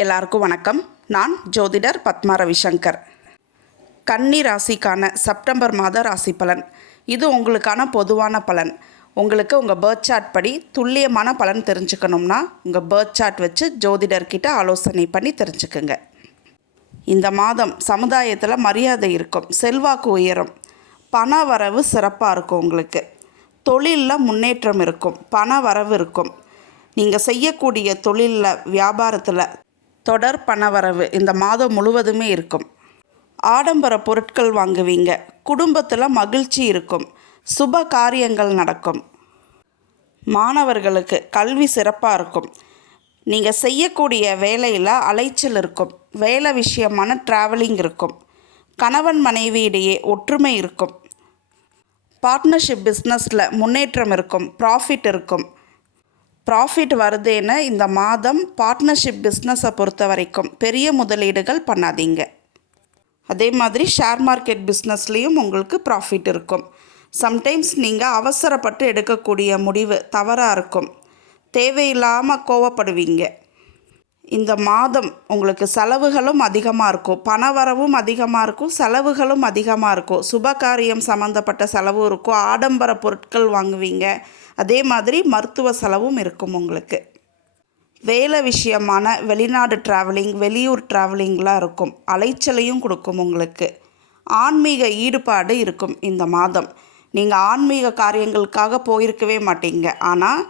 எல்லாருக்கும் வணக்கம். நான் ஜோதிடர் பத்மா ரவிசங்கர். கன்னி ராசிக்கான செப்டம்பர் மாத ராசி பலன். இது உங்களுக்கான பொதுவான பலன். உங்களுக்கு உங்கள் பர்த் சார்ட் படி துல்லியமான பலன் தெரிஞ்சுக்கணும்னா உங்கள் பர்த் சார்ட் வச்சு ஜோதிடர்கிட்ட ஆலோசனை பண்ணி தெரிஞ்சுக்குங்க. இந்த மாதம் சமுதாயத்தில் மரியாதை இருக்கும், செல்வாக்கு உயரும், பண வரவு சிறப்பாக இருக்கும். உங்களுக்கு தொழிலில் முன்னேற்றம் இருக்கும், பண வரவு இருக்கும். நீங்கள் செய்யக்கூடிய தொழிலில், வியாபாரத்தில் தொடர் பணவரவு இந்த மாதம் முழுவதுமே இருக்கும். ஆடம்பர பொருட்கள் வாங்குவீங்க, குடும்பத்தில் மகிழ்ச்சி இருக்கும், சுப காரியங்கள் நடக்கும். மாணவர்களுக்கு கல்வி சிறப்பாக இருக்கும். நீங்கள் செய்யக்கூடிய வேலையில் அலைச்சல் இருக்கும், வேலை விஷயமான ட்ராவலிங் இருக்கும். கணவன் மனைவியிடையே ஒற்றுமை இருக்கும். பார்ட்னர்ஷிப் பிஸ்னஸில் முன்னேற்றம் இருக்கும், ப்ராஃபிட் இருக்கும். ப்ராஃபிட் வருதேன்னு இந்த மாதம் பார்ட்னர்ஷிப் பிஸ்னஸை பொறுத்த வரைக்கும் பெரிய முதலீடுகள் பண்ணாதீங்க. அதே மாதிரி ஷேர் மார்க்கெட் பிஸ்னஸ்லேயும் உங்களுக்கு ப்ராஃபிட் இருக்கும். சம்டைம்ஸ் நீங்கள் அவசரப்பட்டு எடுக்கக்கூடிய முடிவு தவறாக இருக்கும், தேவையில்லாமல் கோவப்படுவீங்க. இந்த மாதம் உங்களுக்கு செலவுகளும் அதிகமாக இருக்கும், பணவரவும் அதிகமாக இருக்கும், செலவுகளும் அதிகமாக இருக்கும். சுபகாரியம் சம்மந்தப்பட்ட செலவும் இருக்கும், ஆடம்பர பொருட்கள் வாங்குவீங்க. அதே மாதிரி மருத்துவ செலவும் இருக்கும். உங்களுக்கு வேலை விஷயமான வெளிநாடு ட்ராவலிங், வெளியூர் ட்ராவலிங்லாம் இருக்கும், அலைச்சலையும் கொடுக்கும். உங்களுக்கு ஆன்மீக ஈடுபாடு இருக்கும். இந்த மாதம் நீங்கள் ஆன்மீக காரியங்களுக்காக போயிருக்கவே மாட்டீங்க, ஆனால்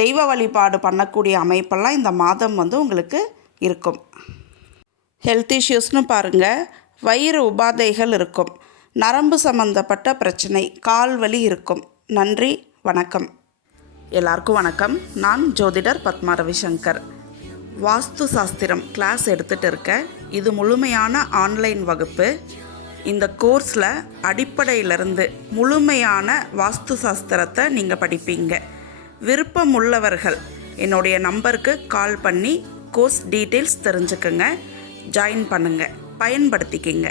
தெய்வ வழிபாடு பண்ணக்கூடிய அமைப்பெல்லாம் இந்த மாதம் உங்களுக்கு இருக்கும். ஹெல்த் இஷ்யூஸ்னு பாருங்கள், வயிறு உபாதைகள் இருக்கும், நரம்பு சம்பந்தப்பட்ட பிரச்சனை, கால் வலி இருக்கும். நன்றி, வணக்கம். எல்லாருக்கும் வணக்கம். நான் ஜோதிடர் பத்மா ரவிசங்கர். வாஸ்து சாஸ்திரம் கிளாஸ் எடுத்துகிட்டு இருக்கேன். இது முழுமையான ஆன்லைன் வகுப்பு. இந்த கோர்ஸில் அடிப்படையிலிருந்து முழுமையான வாஸ்து சாஸ்திரத்தை நீங்கள் படிப்பீங்க. விருப்பம் உள்ளவர்கள் என்னுடைய நம்பருக்கு கால் பண்ணி கோர்ஸ் டீட்டெயில்ஸ் தெரிஞ்சுக்குங்க, ஜாயின் பண்ணுங்கள், பயன்படுத்திக்கிங்க.